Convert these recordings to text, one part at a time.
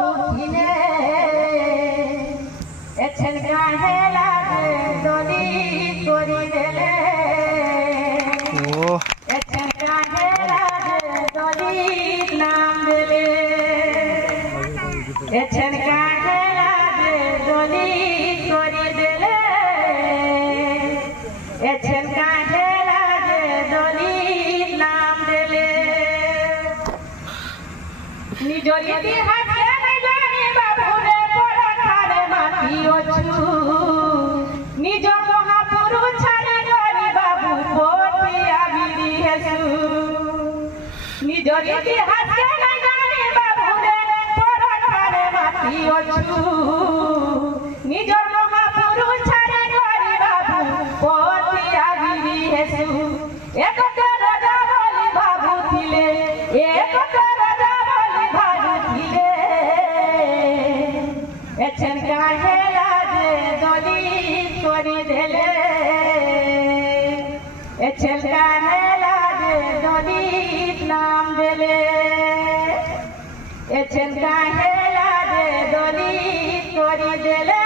उठिले एछन काहे लागे दली करी देले एछन काहे लागे दली नाम देले एछन काहे लागे दली करी देले एछन काहे लागे दली नाम देले निजर इतिहास नहीं जानी बाबूरे पड़ा खाने माटी ओछू निज महापुरुष छाड़े गरी बाबू पोतिया बिरी हेसु निजर इतिहास नहीं जानी बाबूरे पड़ा खाने माटी ओछू निज महापुरुष छाड़े गरी बाबू पोतिया बिरी हेसु एक राजा बोली बाबू थिले एक एछन काहे लागे दली करी देले एछन काहे लागे दली नाम देले एछन काहे लागे दली करी देले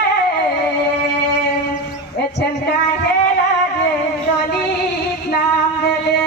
एछन काहे लागे दली नाम देले